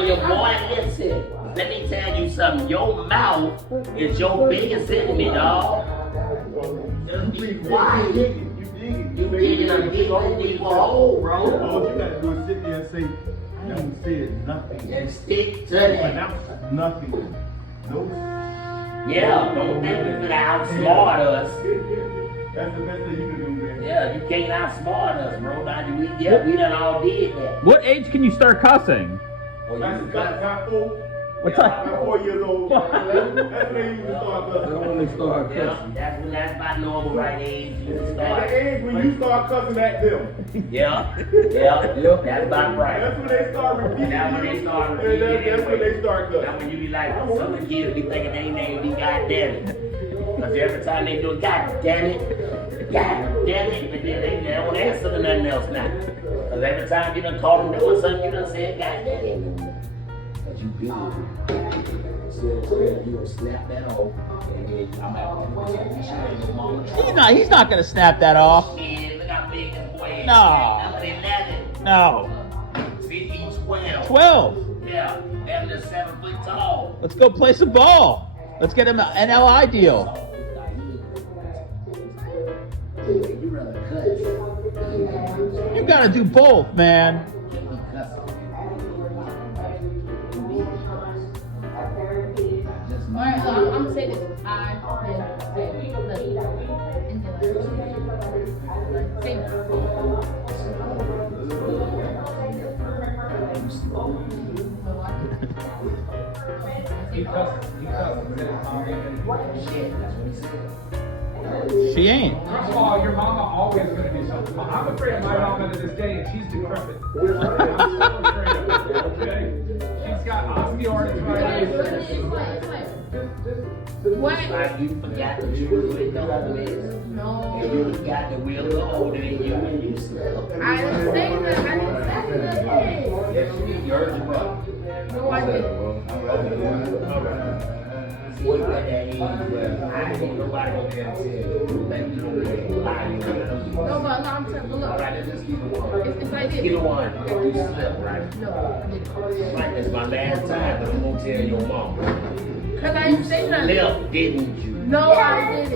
listen. Let me tell you something. Your mouth is your biggest enemy, dog. Just be quiet. You digging a deeper hole, bro. All you gotta do is sit there and say, you said nothing. And stick to that. Nothing. Nope. Yeah, don't think you can outsmart us. That's the best thing you can do, man. Yeah, you can't outsmart us, bro. We done all did that. What age can you start cussing? Oh, That's you got 4. What's I'm that? 4 years old. That's when you start cussing. Only start Yeah, that's about normal right age. You At start. the age when you start cussing at them. Yeah, that's about right. That's when they start repeating. That's when they start And repeating. that's when they start That's cussing. when you be like, some of the kids be thinking they name be God damn it. Because every time they do it, God damn it, but then they don't answer to nothing else now. Because every time you done caught them doing something, you done said, God damn it. But you do it. So you gonna snap that off, and then I'm out there. Your mama. He's not gonna snap that off. Shit, look how big this boy is. No. Number 11. No. 12. 12. Yeah, that little 7 foot tall. Let's go play some ball. Let's get him an LI deal. You rather cut. You gotta do both, man. Alright, I'm gonna say this. She ain't. First of all, your mama always gonna do something. I'm afraid of my mama to this day, and she's decrepit. I'm so afraid of her, okay? She's got osteoarthritis. What? Like you forgot that you was with the other man. No. And you forgot that we're a little older than you and you slept. I didn't say that. Yes, you did. You heard the brother. No, I didn't. What that age where I ain't nobody gonna be able to tell you that you don't really lie. No, but I'm telling you, All look. right, let's just keep it one. It's like this. Keep it one. You slept, right? No, I didn't. Right, that's my last time, but I'm gonna tell your mom. Because I didn't say nothing. Slept, didn't you? No, I didn't.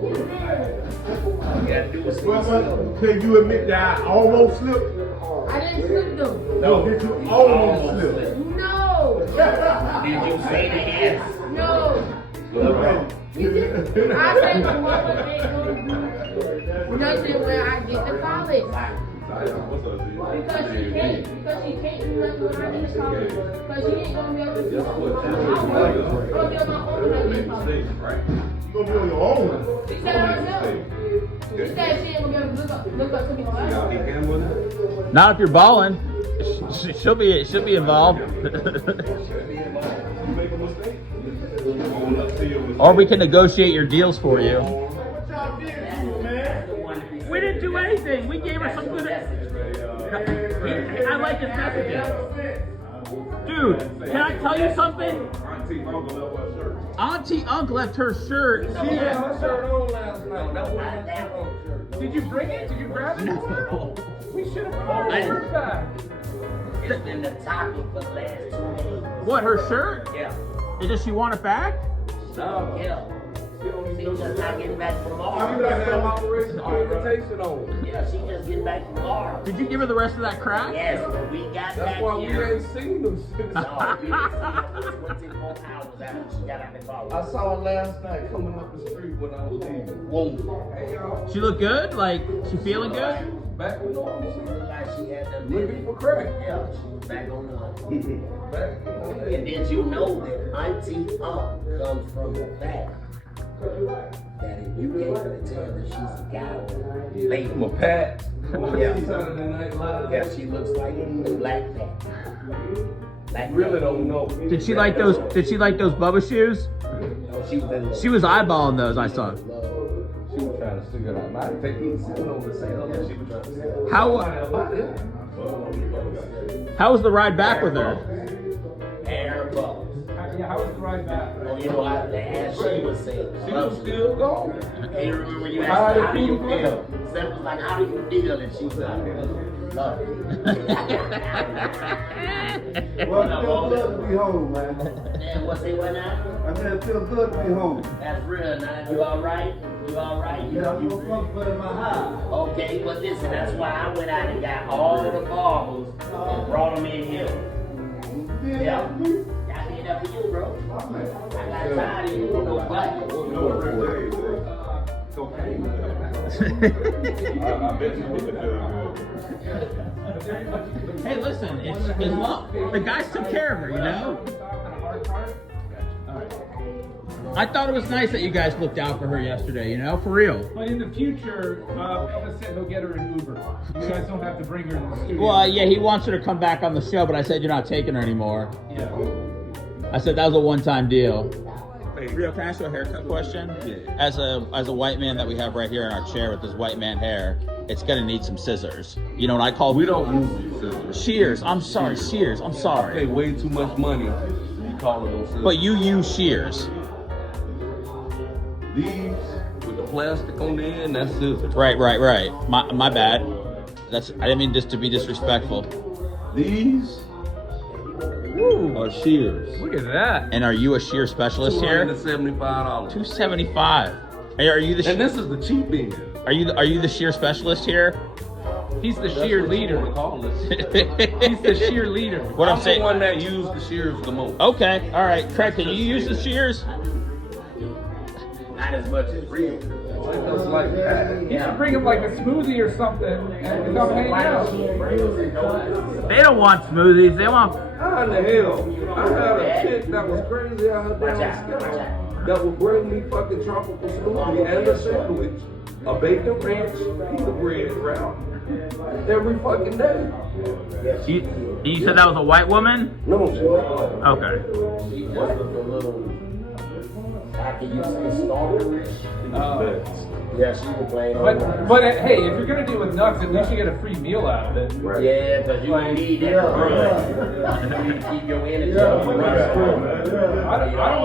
All you gotta do is say Well, slept. can you admit that I almost slipped? I didn't slip though. No, did you almost slip? No. Did you say the yes? No. Okay. You did. I said my mama ain't gonna do nothing when I get to college. Because she can't do nothing when I get to college. Because she ain't gonna be able to do something. I'm gonna be on my own when I get to college. You gonna be on your own. She said herself. She said she ain't gonna be able to look up to me twice. Not if you're balling. She'll be involved. Or we can negotiate your deals for you. What y'all did to her, man? We didn't do anything. We gave her some good. I like his messages. Dude, can I tell you something? Auntie Unc left her shirt. She had her shirt on last night. Did you bring it? Did you grab it? No. We should have brought her shirt back. It's been the topic for the last 2 days. What, her shirt? Yeah. Does she want it back? No, yeah. She just not getting back from I'm Barber. gonna have Operation Pigmentation on. Yeah, she just getting back from Barber. Did you give her the rest of that crack? Yes, but we got That's back why we here. ain't seen them since. No, we didn't see her for 24 hours after she got out the car. I saw her last night coming up the street when I was leaving. Whoa. Hey y'all, She look good? Like, she feeling good? back to normal. She looked like she had them Looking for crack. Yeah, she was back on one. Back And did you know that Auntie Unc comes from the fact that if you can't really tell that she's a guy or a lady. I'm a Pat. Yeah. Saturday Night Live. Yeah, she looks like the black cat. Black Really cat. don't know. Did she like those Bubba shoes? No, she was in love. She was eyeballing those, I saw. She was trying to figure it out. I take it sitting over the same. Yeah, she was trying to say, How was the ride back with her? hair bubbles. Yeah, how was the ride back? Oh, you know, the ass she was saying. She was still gone. Hey, you remember when you How asked her, did how do you you feel? feel? Steph was like, how do you feel? And she was like, Love it. Well, it feels good to be home, man. Man, what's it what now? I said it feels good to be home. That's real now. You alright? You alright? Yeah, you comfortable in my house. Okay, well listen, that's why I went out and got all of the barbers and brought them in here. Yeah. I did that for you, bro. I got tired of you with no button. Hey, listen, it's long. The guys took care of her, you know? I thought it was nice that you guys looked out for her yesterday, you know? For real. But in the future, Bubba said he'll get her an Uber. You guys don't have to bring her in the studio. Well, yeah, he wants her to come back on the show, but I said you're not taking her anymore. Yeah. I said that was a one-time deal. Rio, can I ask you a haircut question? Yeah. As a white man that we have right here in our chair with this white man hair, it's gonna need some scissors. You know what I call? We don't use scissors. Shears. I'm sorry, shears. I'm sorry. Pay way too much money. You call it those scissors. But you use shears. These with the plastic on the end, that's scissors. Right. My bad. I didn't mean just to be disrespectful. These are shears. Look at that. And are you a shear specialist here? $275. $275. Are you the? And this is the cheap end. Are you the shear specialist here? He's the sheer leader. He's the sheer leader. What I'm the saying. one that used the shears the most. Okay. All right. Craig, can you use the shears? Not as much as real. It's like that. You should bring him like a smoothie or something and come hang out. They don't want smoothies. They want. How in the hell? I had a chick that was crazy out her damn that would bring me fucking tropical smoothie and a sandwich, a bacon ranch, pita bread wrap every fucking day. You said that was a white woman? No, she was Okay. She just was a little, after you say stalkerish. Yeah, she was playing. But hey, if you're gonna deal with nuts, at least you get a free meal out of it. Yeah, because you need that run. You need to keep your energy up. I don't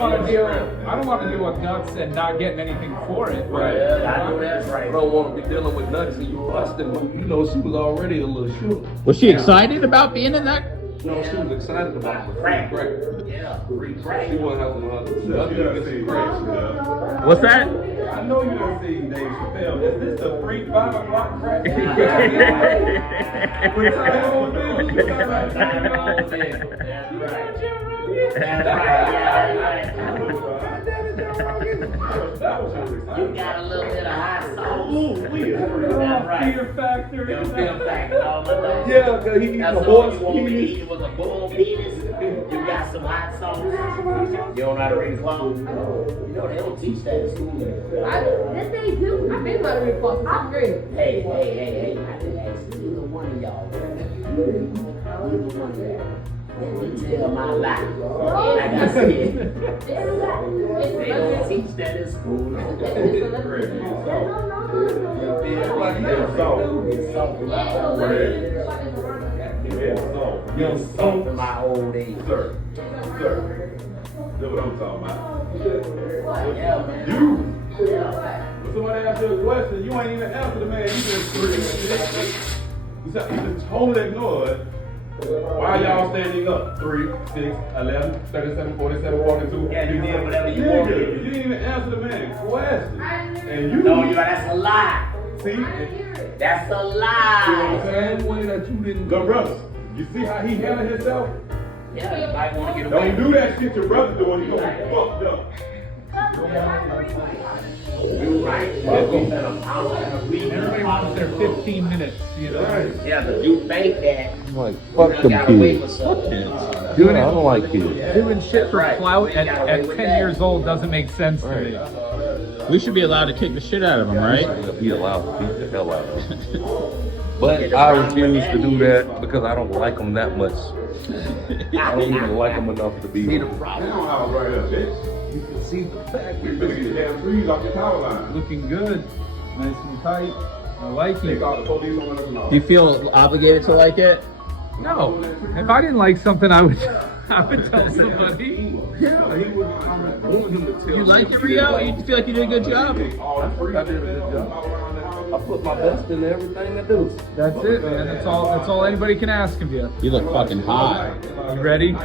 want to deal with nuts and not getting anything for it. Right. Yeah, I know that's right. I don't want to be dealing with nuts and you busting. You know, she was already a little shook. Was she excited about being in that? No, she was excited about the free Crack. crack. Yeah, free crack. She wasn't having no other crack. What's that? I know you done seen Dave Chappelle. Is this a free 5 o'clock crack? You got a little bit of hot sauce. Fear factor. Fear factor. All my life. Yeah, because he eats That's a all horse you want me to penis. eat. It was a bull penis. You got some hot sauce. You don't know how to read clothes. You know they don't teach that in school. Yes, they do. I've been about to read books. I'm great. Hey. I didn't ask either one of y'all. Let me tell my lie. Like I said, they don't teach that in school. You're soft in my old age. Sir. That's what I'm talking about. Yeah, man. When somebody asks you a question, you ain't even answer the man. You just totally ignored. Why y'all standing up? 3, 6, 11, 37, 47, 42. Yeah, you did whatever you Yeah, wanted. you didn't even answer the man question. And you No, that's a lie. see, That's a The lie. same way that you didn't the brother. You see how he handled himself? Yeah, you might want to get away. Don't do that shit your brother doing. He gonna be fucked up. You're right. Everybody wants their 15 minutes, you know. Yeah, but you think that. like You fuck done them got away with kids. something. Doing I it, don't like kids. doing shit for Right. clout We at got away with 10 that. years old doesn't make sense to me. We should be allowed to kick the shit out of them, right? He allowed to beat the hell out of him. But I refuse to do that because I don't like him that much. I don't even like him enough to be. See the They problem. don't have right up, bitch. You can see the fact You finna get the damn trees off your power line. Looking good, nice and tight. I like They you. call the police on us and all. Do you feel obligated to like it? No, if I didn't like something, I would tell somebody. Yeah, he would. I want him to tell You like me. it, Rio? You feel like you did a good job? All the trees. I did a good job. All around the house. I put my best in everything I do. That's it, man. That's all anybody can ask of you. You look fucking hot. You ready?